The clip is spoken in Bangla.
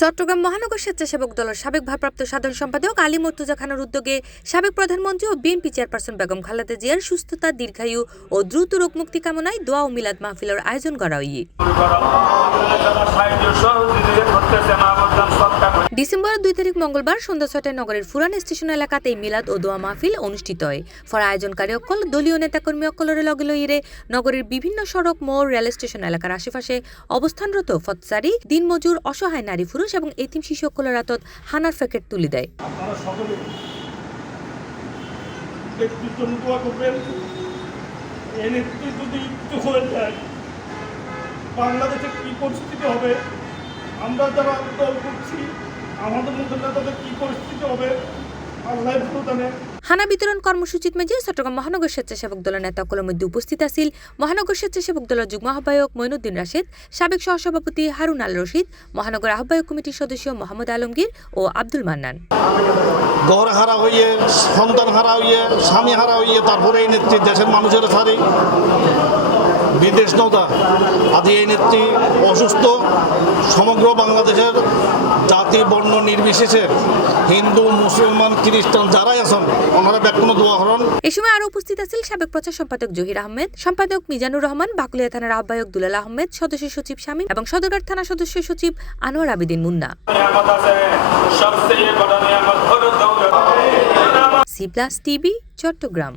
চট্টগ্রাম মহানগর স্বেচ্ছাসেবক দলের সাবেক ভারপ্রাপ্ত সাধারণ সম্পাদক আলী মুর্তজা খানের উদ্যোগে সাবেক প্রধানমন্ত্রী ও বিএনপি চেয়ারপারসন বেগম খালেদা জিয়ার সুস্থতা, দীর্ঘায়ু ও দ্রুত রোগমুক্তি কামনায় দোয়া ও মিলাদ মাহফিলের আয়োজন করা হয়। ডিসেম্বর 2 তারিখ মঙ্গলবার সন্ধ্যা 6টায় নগরের ফুরান স্টেশন এলাকাতে মিলাদ ও দোয়া মাহফিল অনুষ্ঠিত হয়। ফর আয়োজনকারী অকল দলীয় নেতাকর্মী অকলরে লগে লইরে নগরের বিভিন্ন সড়ক, মোড়, রেল স্টেশন এলাকার আশেপাশে অবস্থানরত ফতসারি, দিনমজুর, অসহায় নারী পুরুষ এবং এতিম শিশু অকলের হাতত হানার প্যাকেট তুলে দেয়। বাংলাদেশে কি পরিস্থিতি হবে, আমরা যারা দল করছি আমাদের মধ্যে তাদের কি পরিস্থিতি হবে আল্লাহ ভালো জানে। হানা বিতরণ কর্মসূচিত মেজে চট্টগ্রাম মহানগর স্বেচ্ছাসেবক দলের নেতাকলের মধ্যে উপস্থিত আছিল মহানগর স্বেচ্ছাসেবক দলের যুগ্ম আহ্বায়ক মঈনুদ্দিন রাশেদ, সাবেক সহসভাপতি হারুন আল রশিদ, মহানগর আহ্বায়ক কমিটির সদস্য মোহাম্মদ আলমগীর ও আব্দুল মান্নান। ঘর হারা হইয়ে, সন্তান হারা হইয়ে, স্বামী হারা হইয়ে, তারপরে এই নেত্রী দেশের মানুষের সারি বিদেশ নৌতা আদি এই নেত্রী অসুস্থ। সমগ্র বাংলাদেশের জাতি বর্ণ নির্বিশেষে হিন্দু, মুসলমান, খ্রিস্টান যারাই আছেন ওনারা ব্যাকুল দোয়া হরণ। এই সময় আরো উপস্থিত আছেন সাবেক প্রচার সম্পাদক জহির আহমেদ, সম্পাদক মিজানুর রহমান, বাকুলিয়া থানার আহ্বায়ক দুলাল আহমেদ, সদস্য সচিব শামীম এবং সদরঘাট থানা সদস্য সচিব আনোয়ার আবেদিন মুন্না। C+ TV Chittagong.